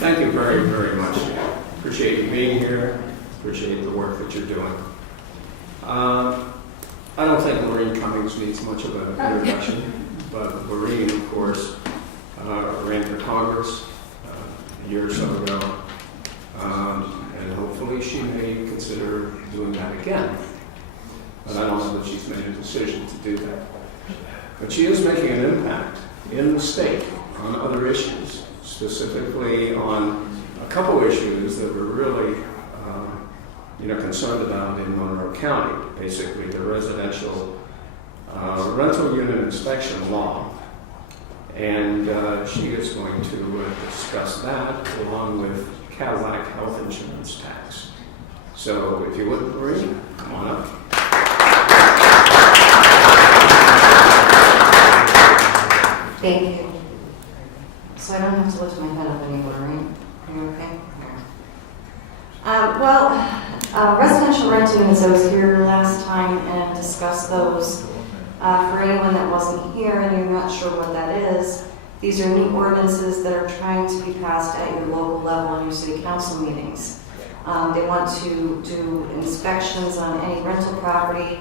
Thank you very, very much. Appreciate you being here. Appreciate the work that you're doing. I don't think Laureen Cummings needs much of an introduction, but Laureen, of course, ran for Congress a year or so ago, and hopefully she may consider doing that again. But I don't know that she's made a decision to do that. But she is making an impact in the state on other issues, specifically on a couple issues that we're really concerned about in Monroe County, basically the residential rental unit inspection law. And she is going to discuss that along with Cadillac health insurance tax. So if you would, Laureen, come on up. Thank you. So I don't have to lift my head up anymore, right? Are you okay? Residential rent units, I was here last time and discussed those. For anyone that wasn't here and you're not sure what that is, these are new ordinances that are trying to be passed at your local level in your city council meetings. They want to do inspections on any rental property,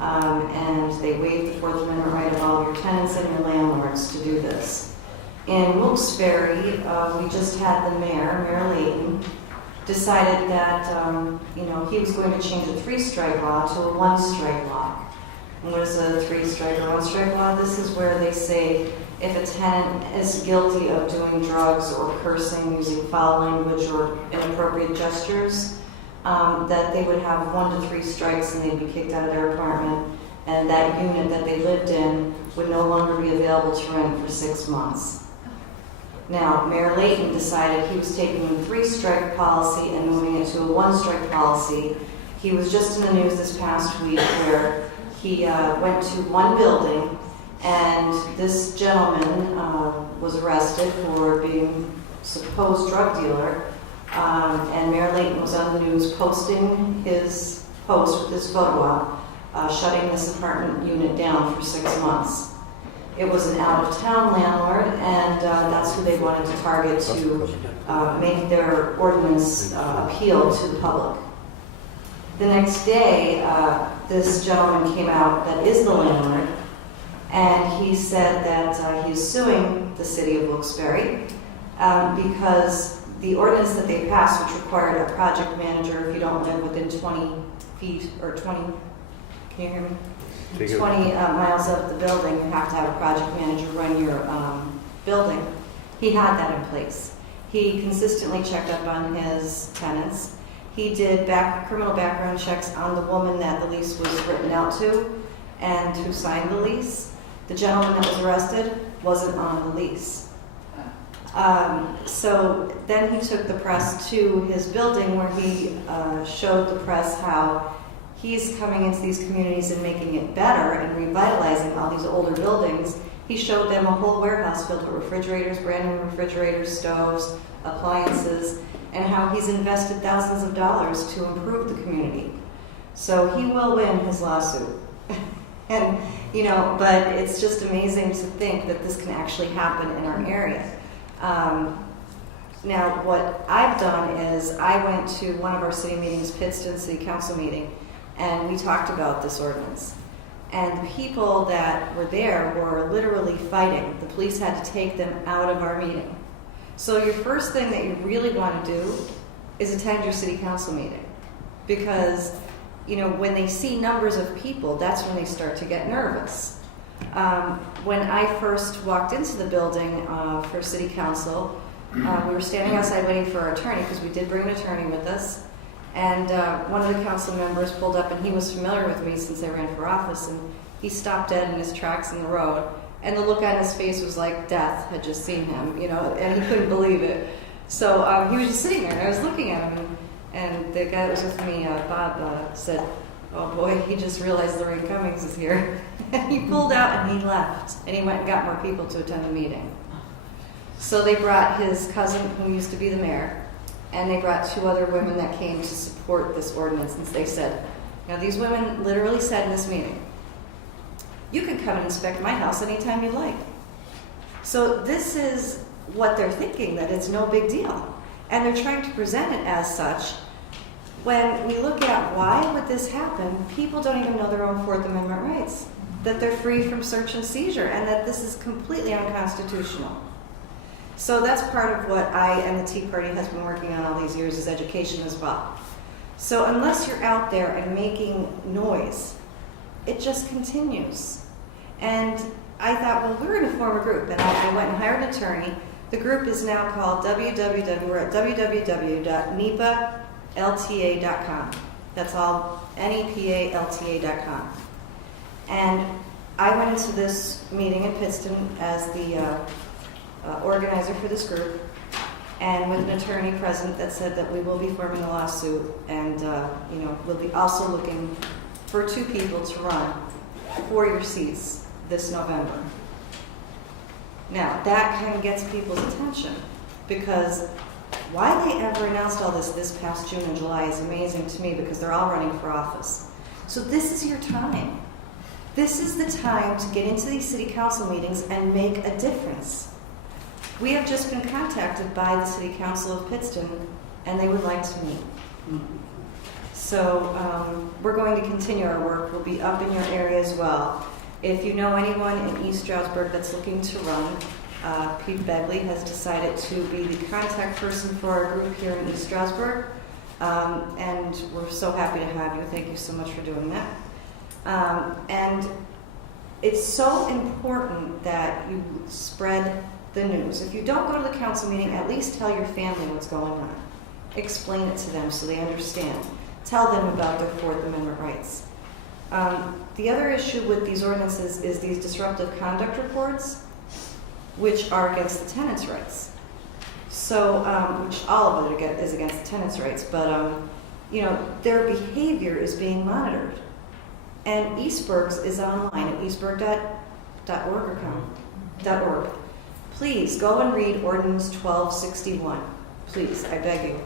and they waive the Fourth Amendment right of all of your tenants and your landlords to do this. In Wilkes-Barre, we just had the Mayor Layton, decided that he was going to change a 3-strike law to a 1-strike law. And what is a 3-strike or 1-strike law? This is where they say if a tenant is guilty of doing drugs or cursing, using foul language or inappropriate gestures, that they would have 1 to 3 strikes and they'd be kicked out of their apartment, and that unit that they lived in would no longer be available to rent for 6 months. Now, Mayor Layton decided he was taking the 3-strike policy and moving it to a 1-strike policy. He was just in the news this past week where he went to one building, and this gentleman was arrested for being a supposed drug dealer. And Mayor Layton was on the news posting his post with his photo up, shutting this apartment unit down for 6 months. It was an out-of-town landlord, and that's who they wanted to target to make their ordinance appeal to the public. The next day, this gentleman came out that is the landlord, and he said that he's suing the city of Wilkes-Barre because the ordinance that they passed, which required a project manager if you don't live within 20 feet or 20, can you hear me? 20 miles of the building, you have to have a project manager run your building. He had that in place. He consistently checked up on his tenants. He did criminal background checks on the woman that the lease was written out to and who signed the lease. The gentleman that was arrested wasn't on the lease. So then he took the press to his building where he showed the press how he's coming into these communities and making it better and revitalizing all these older buildings. He showed them a whole warehouse filled with refrigerators, brand new refrigerators, stoves, appliances, and how he's invested thousands of dollars to improve the community. So he will win his lawsuit. And, but it's just amazing to think that this can actually happen in our area. Now, what I've done is I went to one of our city meetings, Pittston City Council meeting, and we talked about this ordinance. And the people that were there were literally fighting. The police had to take them out of our meeting. So your first thing that you really want to do is attend your city council meeting. Because, when they see numbers of people, that's when they start to get nervous. When I first walked into the building for city council, we were standing outside waiting for our attorney, because we did bring an attorney with us. And one of the council members pulled up, and he was familiar with me since I ran for office, and he stopped dead in his tracks in the road. And the look on his face was like death had just seen him, and he couldn't believe it. So he was just sitting there, and I was looking at him, and the guy that was with me, Bob, said, "Oh boy, he just realized Laureen Cummings is here." And he pulled out and he left, and he went and got more people to attend the meeting. So they brought his cousin, who used to be the mayor, and they brought 2 other women that came to support this ordinance, and they said, these women literally said in this meeting, "You can come and inspect my house anytime you like." So this is what they're thinking, that it's no big deal. And they're trying to present it as such. When we look at why would this happen, people don't even know their own Fourth Amendment rights, that they're free from search and seizure, and that this is completely unconstitutional. So that's part of what I and the T.E.A.Party has been working on all these years, is education as well. So unless you're out there and making noise, it just continues. And I thought, well, we're going to form a group, and I went and hired an attorney. The group is now called we're at www.NEPALTA.com. That's all, NEPALTA.com. And I went into this meeting in Pittston as the organizer for this group, and with an attorney present that said that we will be forming a lawsuit, and we'll be also looking for 2 people to run for your seats this November. Now, that kind of gets people's attention, because why they ever announced all this past June and July is amazing to me, because they're all running for office. So this is your time. This is the time to get into these city council meetings and make a difference. We have just been contacted by the City Council of Pittston, and they would like to meet. So we're going to continue our work. We'll be up in your area as well. If you know anyone in East Stroudsburg that's looking to run, Pete Begley has decided to be the contact person for our group here in East Stroudsburg, and we're so happy to have you. Thank you so much for doing that. And it's so important that you spread the news. If you don't go to the council meeting, at least tell your family what's going on. Explain it to them so they understand. Tell them about their Fourth Amendment rights. The other issue with these ordinances is these disruptive conduct reports, which are against the tenants' rights. So, which all of it is against the tenants' rights, but their behavior is being monitored. And Eastburg's is online at eastburg.org. Please go and read Ordinance 1261. Please, I beg you.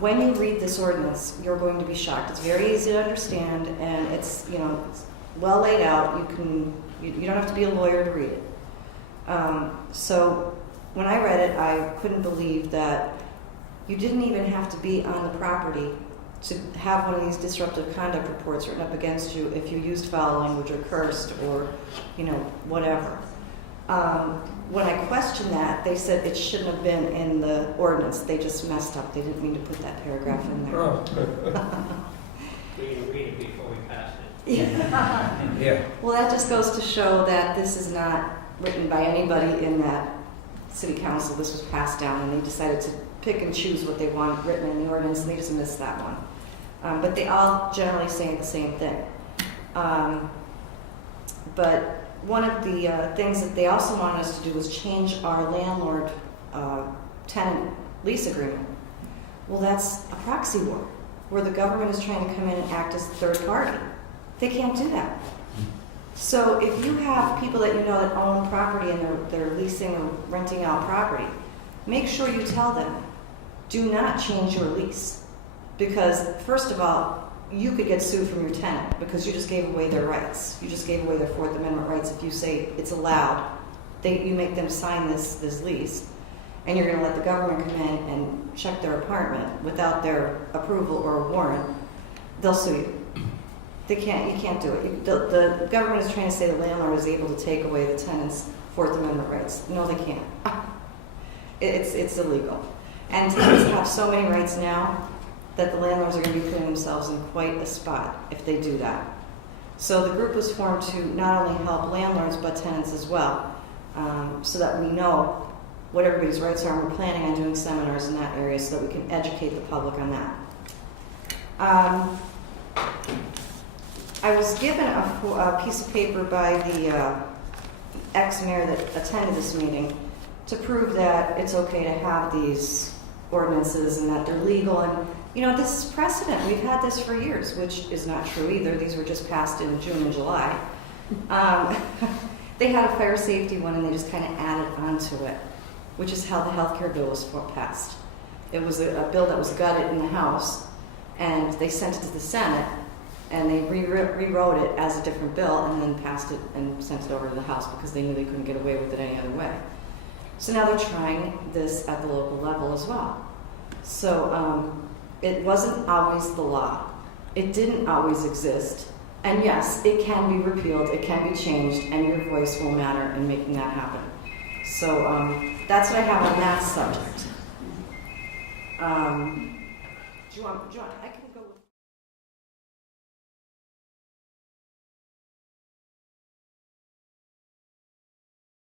When you read this ordinance, you're going to be shocked. It's very easy to understand, and it's it's well laid out. You don't have to be a lawyer to read it. So when I read it, I couldn't believe that you didn't even have to be on the property to have one of these disruptive conduct reports written up against you if you used foul language or cursed or whatever. When I questioned that, they said it shouldn't have been in the ordinance. They just messed up. They didn't mean to put that paragraph in there. Oh. We didn't read it before we passed it. Yeah. Well, that just goes to show that this is not written by anybody in that city council. This was passed down, and they decided to pick and choose what they want written in the ordinance, and they just missed that one. But they all generally say the same thing. But one of the things that they also wanted us to do was change our landlord tenant lease agreement. Well, that's a proxy war, where the government is trying to come in and act as a third party. They can't do that. So if you have people that that own property and they're leasing or renting out property, make sure you tell them, do not change your lease. Because first of all, you could get sued from your tenant because you just gave away their rights. You just gave away their Fourth Amendment rights. If you say it's allowed, you make them sign this lease, and you're going to let the government come in and check their apartment without their approval or a warrant, they'll sue you. You can't do it. The government is trying to say the landlord is able to take away the tenant's Fourth Amendment rights. No, they can't. It's illegal. And tenants have so many rights now that the landlords are going to be putting themselves in quite a spot if they do that. So the group was formed to not only help landlords but tenants as well, so that we know what everybody's rights are, and we're planning on doing seminars in that area so that we can educate the public on that. I was given a piece of paper by the ex-mayor that attended this meeting to prove that it's okay to have these ordinances and that they're legal. And this is precedent. We've had this for years, which is not true either. These were just passed in June and July. They had a fire safety one, and they just kind of added onto it, which is how the healthcare bill was passed. It was a bill that was gutted in the House, and they sent it to the Senate, and they rewrote it as a different bill and then passed it and sent it over to the House because they knew they couldn't get away with it any other way. So now they're trying this at the local level as well. So it wasn't always the law. It didn't always exist. And yes, it can be repealed, it can be changed, and your voice will matter in making that happen. So that's what I have on that subject. Do you want, I can